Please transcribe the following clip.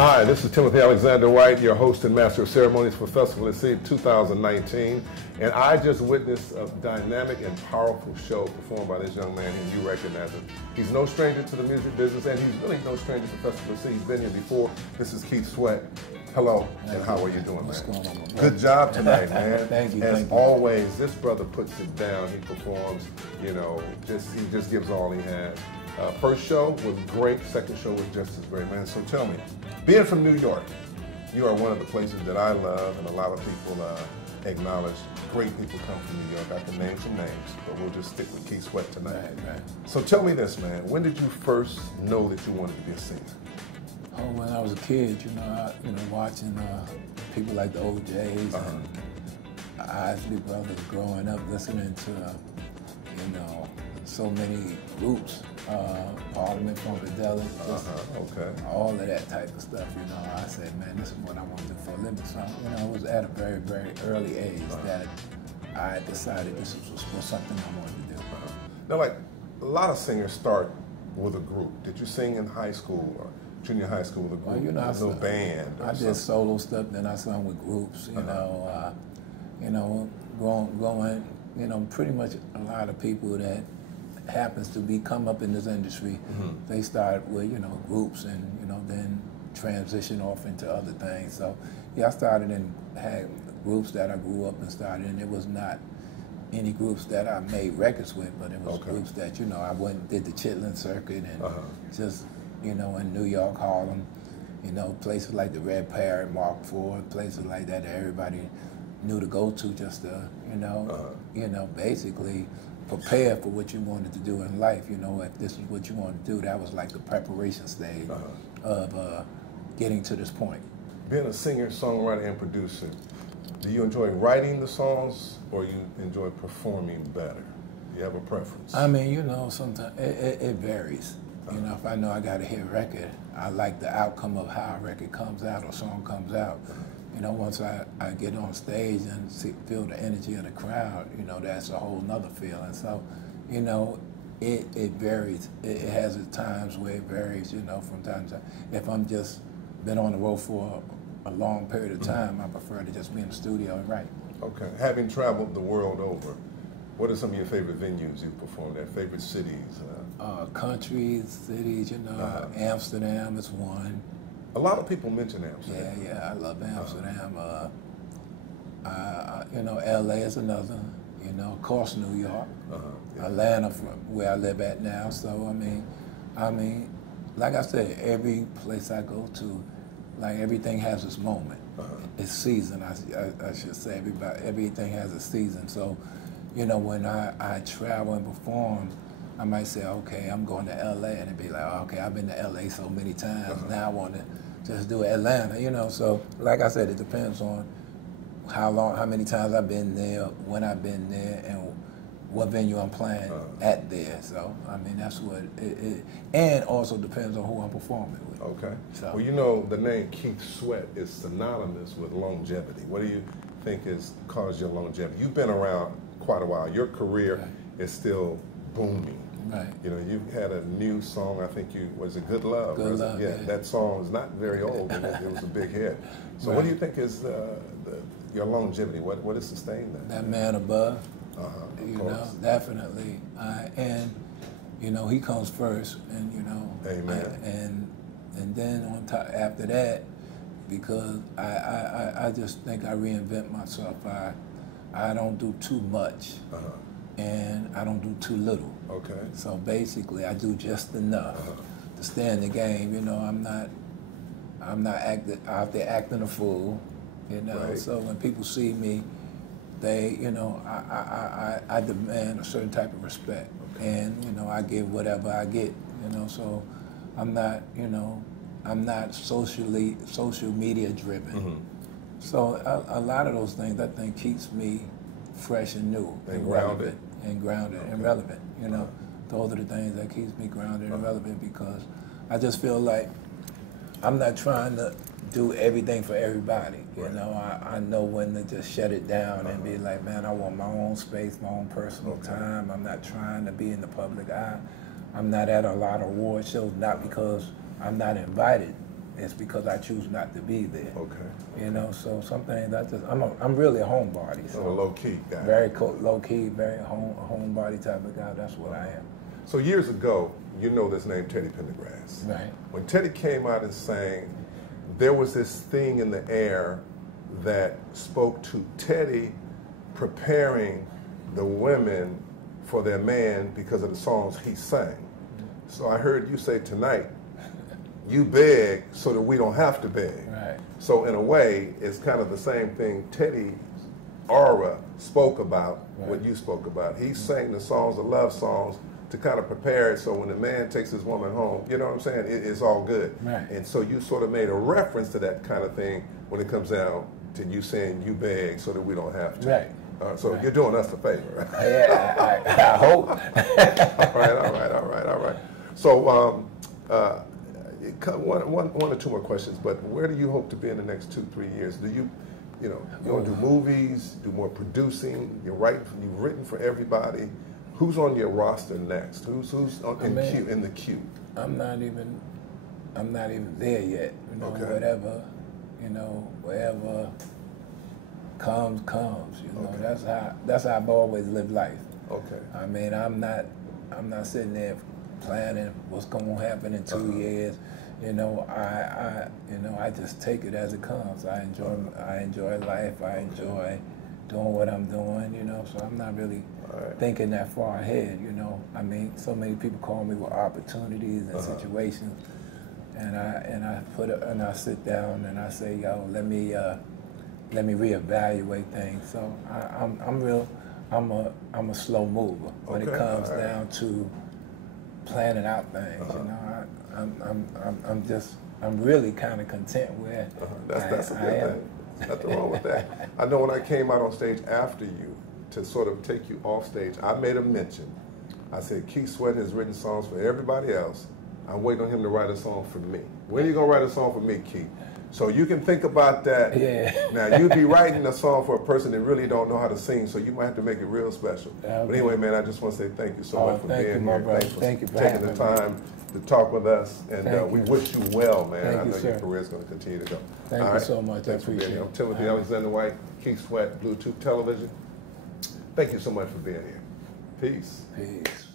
Hi, this is Timothy Alexander White, your host and master of ceremonies for Festival at Sea 2019. And I just witnessed a dynamic and powerful show performed by this young man, and you recognize him. He's no stranger to the music business, and he's really no stranger to Festival at Sea. He's been here before. This is Keith Sweat. Hello, and how are you doing, What's man? going on, man? Good job tonight, man. Thank you. As always, this brother puts it down. He performs, you know, he just gives all he has. First show was great. Second show was just as great, man. So tell me, being from New York, you are one of the places that I love, and a lot of people acknowledge great people come from New York. I can name some names, but we'll just stick with Keith Sweat tonight. Right. So tell me this, man. When did you first know that you wanted to be a singer? Oh, when I was a kid, watching people like the OJs and Isley Brothers growing up, listening to, so many groups, Parliament, Funkadelic, all of that type of stuff, I said, man, this is what I want to do for a living. So, it was at a very, very early age that I decided this was something I wanted to do. Now, like, a lot of singers start with a group. Did you sing in high school or junior high school with a group, a little band? I did solo stuff, then I sung with groups, going, pretty much a lot of people that happens to come up in this industry, they start with, groups and, then transition off into other things. So, yeah, I started and had groups that I grew up and started, and it was not any groups that I made records with, but it was groups that, I went and did the Chitlin circuit and just, in New York, Harlem, places like the Red Parrot, Mark IV, places like that everybody knew to go to just to, basically prepare for what you wanted to do in life. If this is what you wanted to do, that was like the preparation stage of getting to this point. Being a singer, songwriter, and producer, do you enjoy writing the songs or you enjoy performing better? Do you have a preference? I mean, sometimes it varies. If I know I got to hit a record, I like the outcome of how a record comes out or song comes out. Once I get on stage and feel the energy of the crowd, that's a whole nother feeling. So, it varies. It has its times where it varies, from time to time. If I'm just been on the road for a long period of time, I prefer to just be in the studio and write. Okay. Having traveled the world over, what are some of your favorite venues you've performed at, favorite cities? Countries, cities, Amsterdam is one. A lot of people mention Amsterdam. Yeah, I love Amsterdam. LA is another. Of course, New York, Atlanta, from where I live at now. So I mean, like I said, every place I go to, like everything has its moment. It's season, I should say. Everything has a season. So, when I travel and perform, I might say, okay, I'm going to LA, and it'd be like, okay, I've been to LA so many times, now I want to just do Atlanta, So, like I said, it depends on how many times I've been there, when I've been there, and what venue I'm playing at there. So, I mean, that's what it and also depends on who I'm performing with. Okay. So, well, the name Keith Sweat is synonymous with longevity. What do you think has caused your longevity? You've been around quite a while. Your career is still booming. Right. You've had a new song, I think was it Good Love? Good Love, yeah. That song is not very old, but it was a big hit. So what do you think is your longevity? What has sustained that? That man above, definitely. And, he comes first, and, Amen. And then on top, after that, because I just think I reinvent myself. I don't do too much. And I don't do too little. Okay. So basically, I do just enough to stay in the game. I'm not out there acting a fool. Right. So when people see me, they, I demand a certain type of respect, and I give whatever I get. So I'm not social media driven. So a lot of those things I think keeps me fresh and new and grounded and relevant. Those are the things that keeps me grounded and relevant, because I just feel like I'm not trying to do everything for everybody. I know when to just shut it down and be like, man, I want my own space, my own personal time. I'm not trying to be in the public eye. I'm not at a lot of award shows, not because I'm not invited it's because I choose not to be there. Okay. You know, so some things I'm really a homebody. So a low key guy. Very low key, very homebody type of guy. That's what I am. So years ago, you know this name, Teddy Pendergrass. Right. When Teddy came out and sang, there was this thing in the air that spoke to Teddy preparing the women for their man because of the songs he sang. So I heard you say tonight, you beg so that we don't have to beg. Right. So in a way, it's kind of the same thing Teddy's aura spoke about, what you spoke about. He sang the songs, the love songs, to kind of prepare it so when the man takes his woman home, you know what I'm saying, it's all good. Right. And so you sort of made a reference to that kind of thing when it comes down to you saying you beg so that we don't have to. Right. So you're doing us a favor, right? Yeah, I hope. all right. So one or two more questions, but where do you hope to be in the next 2-3 years? Do you want to do movies, do more producing? You've written for everybody. Who's on your roster next? Who's in the queue? I'm not even there yet. You know, okay. Whatever comes. You know, okay. That's how I've always lived life. Okay. I mean, I'm not sitting there planning what's going to happen in 2 years. You know, I just take it as it comes. I enjoy life. I enjoy doing what I'm doing. You know, so I'm not really thinking that far ahead. You know, I mean, so many people call me with opportunities and situations, and I sit down and I say, yo, let me reevaluate things. So I'm a slow mover when it comes down to planning out things. You know, I'm really kind of content where that's a good thing. Nothing wrong with that. I know when I came out on stage after you to sort of take you off stage, I made a mention. I said, Keith Sweat has written songs for everybody else. I'm waiting on him to write a song for me. When are you gonna write a song for me, Keith? So you can think about that. Yeah. Now, you'd be writing a song for a person that really don't know how to sing, so you might have to make it real special. Okay. But anyway, man, I just want to say thank you so much for being here. Thank you for taking the time to talk with us, and we wish you well, man. I know your career is going to continue to go. Thank you so much. Thanks for being here. I'm Timothy Alexander White, Keith Sweat, Bluetooth Television. Thank you so much for being here. Peace. Peace.